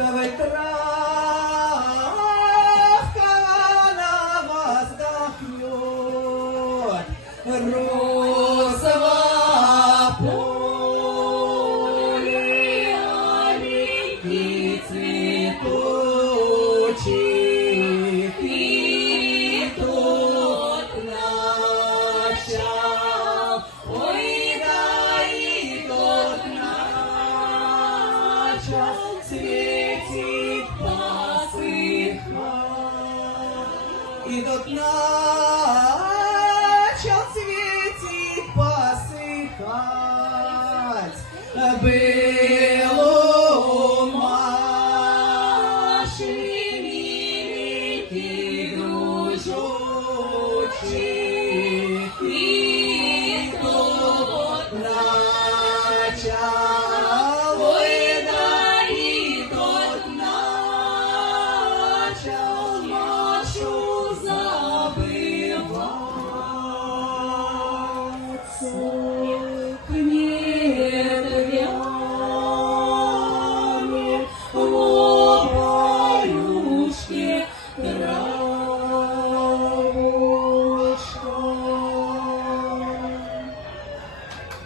луковой травка на воздохнет, розово поле оленький цветочек, и тот начал, ой, да и тот начал цветик посыхать, и тот начал